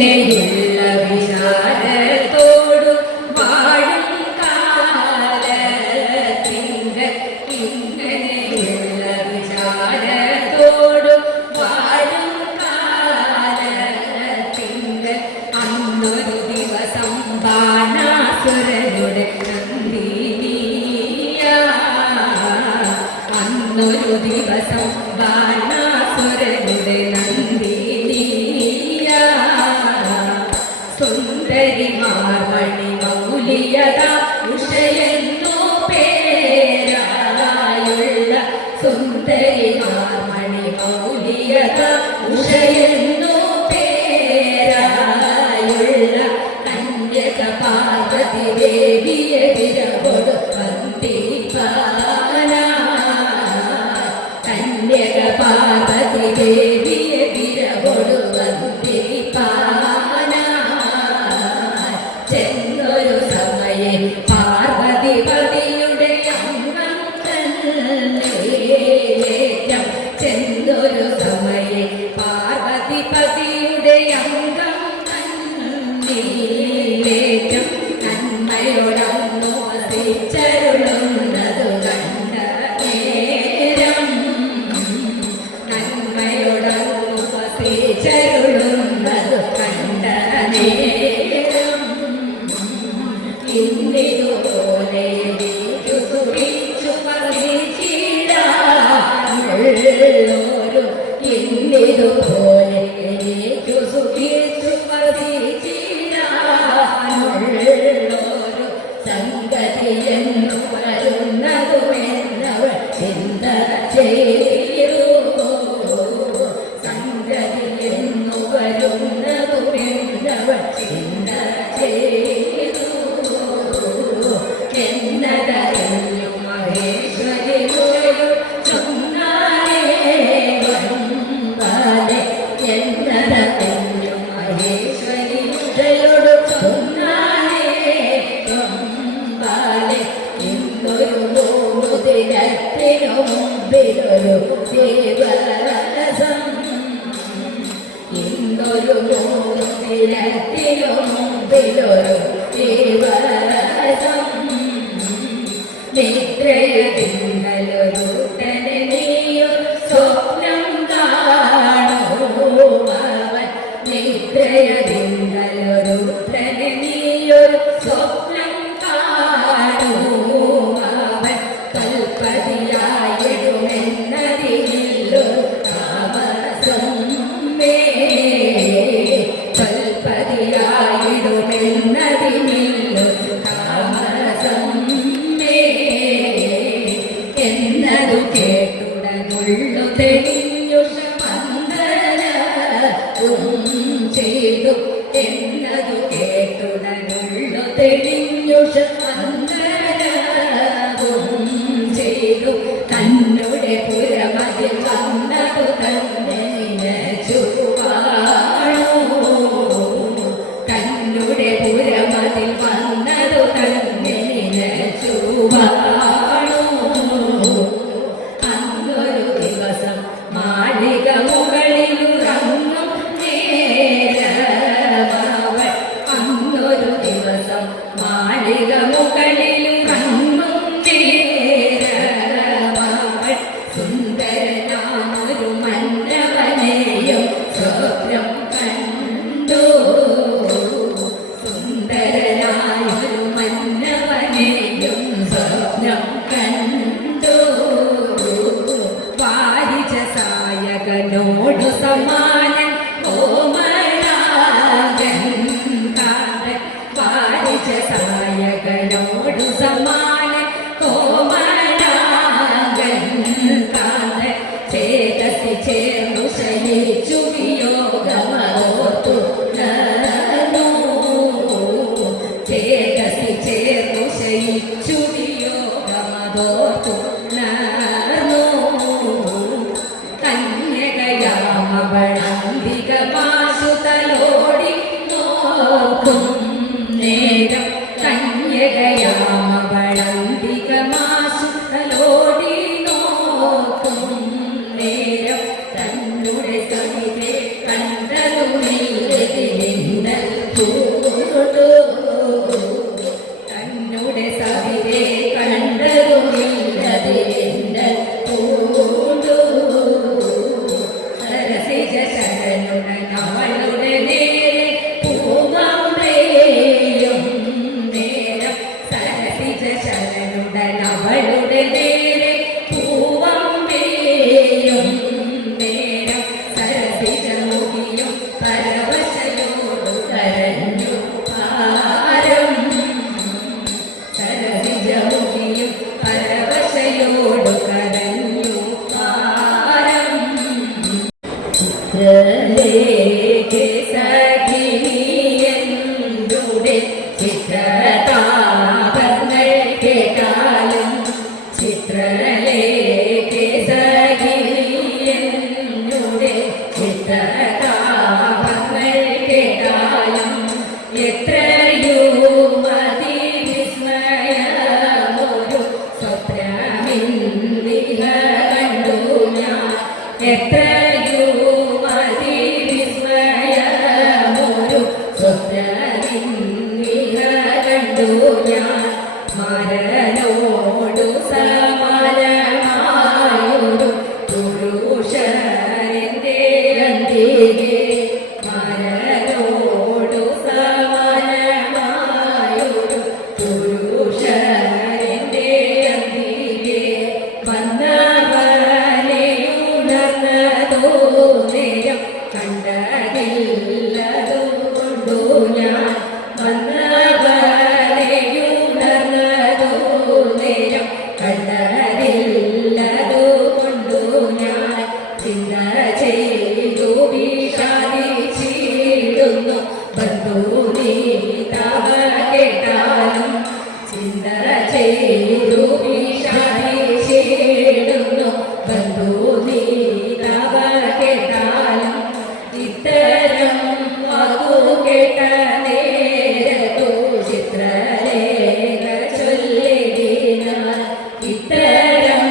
ഇങ്ങനെയുള്ള വിചാരത്തോടു വാഴും കാലത്തിങ്കൽ ഇങ്ങനെയുള്ള വിചാരത്തോടു വാഴും കാലത്തിങ്കൽ അന്നൊരു ദിവസം ബാണാസുരനുടെ നന്ദിനിയ അന്നൊരു ദിവസം ബാണാസുരനുടെ നന്ദിനിയ സുന്ദരിമാർ മണി മൗലിയത ഉഷയെന്നോ പേരായുള്ള സുന്ദരിമാർ മണി മൗലിയത ഉഷയെന്നോ പേരായുള്ള കന്യക പാർവതി ദേവിയെ വിരവോട് വന്ദിപ്പാന കന്യക പാർവതി ദേവിയെ വിരവോട് വന്ദിപ്പാന ചെന്നൊരു സമയം പാർവതി പതിയുടെ അംഗം തന്നേറ്റം ചെന്നൊരു സമയം പാർവതി പതിയുടെ അംഗം തന്നേറ്റം നന്മയോടൊന്നു വസിച്ചരുളുന്നതു കണ്ട നേരം നന്മയോടൊന്നു വസിച്ചരുളുന്നതു കണ്ട നേരം ഇന്നിതുപോലെ കുറിച്ചു പറിച്ചിടാനുള്ളോരു ഇന്നിതുപോലെ സുഖിച്ചു പറിച്ചിടാനുള്ളോരു സംഗതിയെന്നു വരുന്നതുമെന്നവൾ ചിന്ത ചെയ്തു സംഗതിയെന്നു വരുന്നതുമെന്നവൾ ചിന്ത ചെയ്തു എന്നതറിഞ്ഞു മഹേശ്വരി പോലും ചൊന്നാലേ വമ്പാലെ എന്നതറിഞ്ഞു മഹേശ്വരി മുതലോട് ചൊന്നാലേ വമ്പാലെ ഇന്നൊരു മൂന്നു ദിനത്തിനു മുമ്പിലൊരു ദേവരസം ഇന്നൊരു മൂന്നു ദിനത്തിനു മുമ്പിലൊരു ദേവരസം നിദ്രയതിന്നലൊരുടനെ നീയൊരു സ്വപ്നം കാണുവൻ നിദ്രയതിന്നലൊരുടനെ നീയൊരു സ്വപ്നം കാണുവൻ കൽപ്പതിയായിടുമെന്നതിലൊരു താമസം മേ കൽപ്പതിയായിടുമെന്നതിലൊരു താമസം എന്നതു കേട്ടുടനുള്ളു തെളിഞ്ഞു മന്ദരവും ചെയ്തു എന്നതു കേട്ടുടനുള്ളു തെളിഞ്ഞു മന്ദരവും ചെയ്തു തന്നുടെ പുരമതിൽ വന്നതു തന്നെ നിനച്ചുവാണോ തന്നുടെ പുരമതിൽ വന്നതു തന്നെ നിനച്ചുവാണോ അന്നൊരു ദിവസം മാളിക മുകളിലുറങ്ങും നേരമവൾ അന്നൊരു ദിവസം മാളിക മുകളിൽ ചിത്രതാപങ്ങൾ കേട്ടാലും ചിത്രലേഖ സഖിയുടെ ചിത്രതാപങ്ങൾ കേട്ടാലും എത്രയോ അതിവിസ്മയമൊരു സ്വപ്നമിന്നിഹ കണ്ടു ഞാൻ എത്രയോ അതിവിസ്മയമൊരു സ്വപ്നമിന്നിഹ കണ്ടു ഞാൻ മരനോടു സമാനമായൊരു പുരുഷന്റെ അന്തികെ മരനോടു സമാനമായൊരു പുരുഷന്റെ അന്തികെ വന്നവനെ ഉണർന്നതോ നേരം കണ്ടതില്ലതു കൊണ്ടു ഞാൻ വന്നവനെ ഉണർന്നതോ നേരം കണ്ടതില്ലതു കൊണ്ടു ഞാൻ ചിന്ത ചെയ്തു വിഷാദിച്ചിടുന്നു ബന്ധുനീ തവ കേട്ടാലും ചിന്ത ചെയ്തു വിഷാദിച്ചിടുന്നു ബന്ധുനീ തവ കേട്ടാലും ഇത്തരം വാക്കു കേട്ട നേരത്തു ചിത്രലേഖ ചൊല്ലിടിനാൻ ഇത്തരം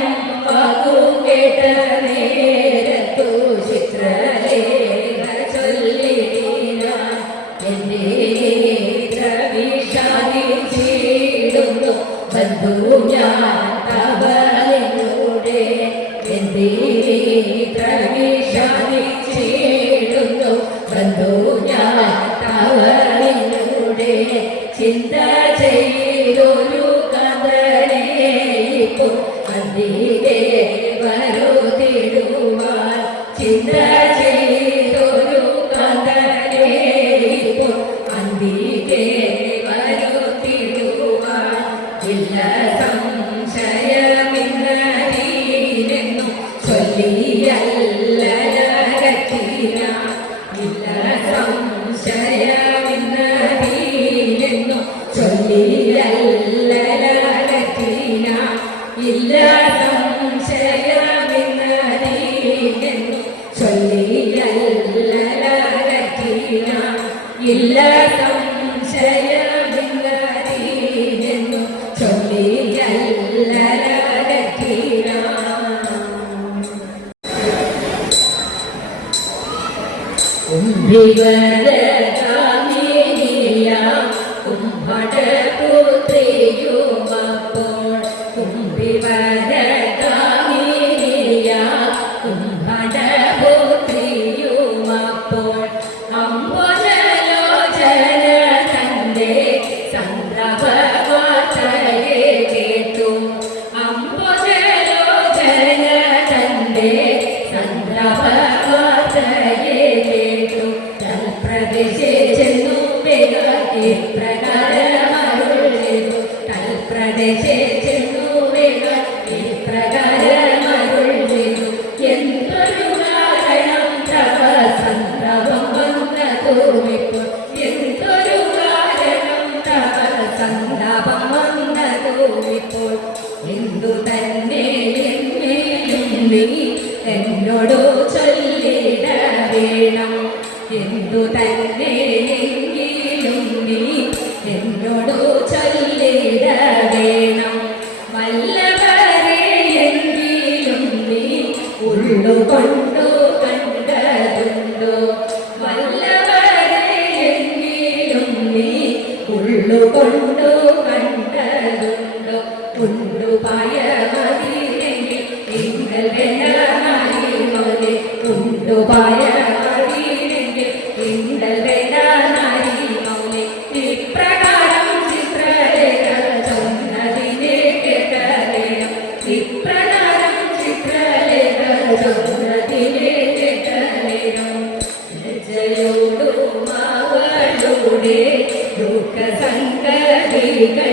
വാക്കു കേട്ട നേരത്തു ചിത്രലേഖ ചൊല്ലിടിനാൻ എന്റെ വിഷാദിച്ചിടുന്നു ബന്ധു ഞാൻ തവനിലൂടെ എന്റെ വിഷാദിച്ചിടുന്നു ബന്ധു ഞാൻ തവനിലൂടെ ചിന്ത ചെയ്തൊരു കഥനെ ഇപ്പോൾ അന്തികെ വരുത്തിടുവാൻ ചിന്ത ചെയ്തൊരു കഥനെ ഇപ്പോൾ അന്തികെ വരുത്തിടുവാൻ ഇല്ല സംശയമിന്നീനെന്നും ചൊല്ലിയല്ല ജഗത്തിന ഇല്ല സംശയമിന്നീനെന്നും ചൊല്ലിയല്ല ജഗത്തിന ഇല്ല സംശയമിന്നീനെന്നും ചൊല്ലിയല്ല ജഗത്തിന ഇല്ല സംശയമിന്നീനെന്നും ചൊല്ലിയല്ല ജഗത്തിന കുംഭിവരകാമിനിയ കുംഭടപുത്രിയുമപ്പോൾ കുംഭിവരകാമിനിയ കുംഭടപുത്രിയുമപ്പോൾ അംബുജലോചന തന്റെ സന്ദർഭവാർത്തയെ കേട്ടു അംബുജലോചന തന്റെ സന്ദർഭവാർത്തയെ കേട്ടു തൽപ്രദേശിച്ചെന്നു ഇപ്രകാരമരുൾ ചെയ്തു തൽപ്രദേശിച്ചെന്നു ഇപ്രകാരമരുൾ ചെയ്തു എന്തൊരു കാരണം തവ സന്ദർഭം വന്നതുമിപ്പോൾ എന്തൊരു കാരണം തവ സന്ദർഭം വന്നതുമിപ്പോൾ എന്തു തന്നെ എന്നെയും നീ എന്നോടു ചൊല്ലിട വേണം എന്തു തന്നെ എങ്കിലും നീ എന്നോടു ചൊല്ലിട വേണം വല്ലവരെ എങ്കിലും നീ ഉള്ളുകൊണ്ടു കണ്ടതുണ്ടോ വല്ലവരെ എങ്കിലും നീ ഉള്ളുകൊണ്ടു കണ്ടതുണ്ടോ ഉണ്ടുപായ മതിയെങ്കിൽ നിങ്ങൾ വേണമായി മതി ഉണ്ടുപായ മതിയെങ്കിൽ നിങ്ങൾ വേണമായി മൗലി ഇപ്രകാരം ചിത്രലേഖ ചൊന്നതിനെ കേട്ടറിയാം ഇപ്രകാരം ചിത്രലേഖ ചൊന്നതിനെ കേട്ടറിയാം ലജ്ജയോടും അവളുടെ ദുഃഖ സംഗതികൾ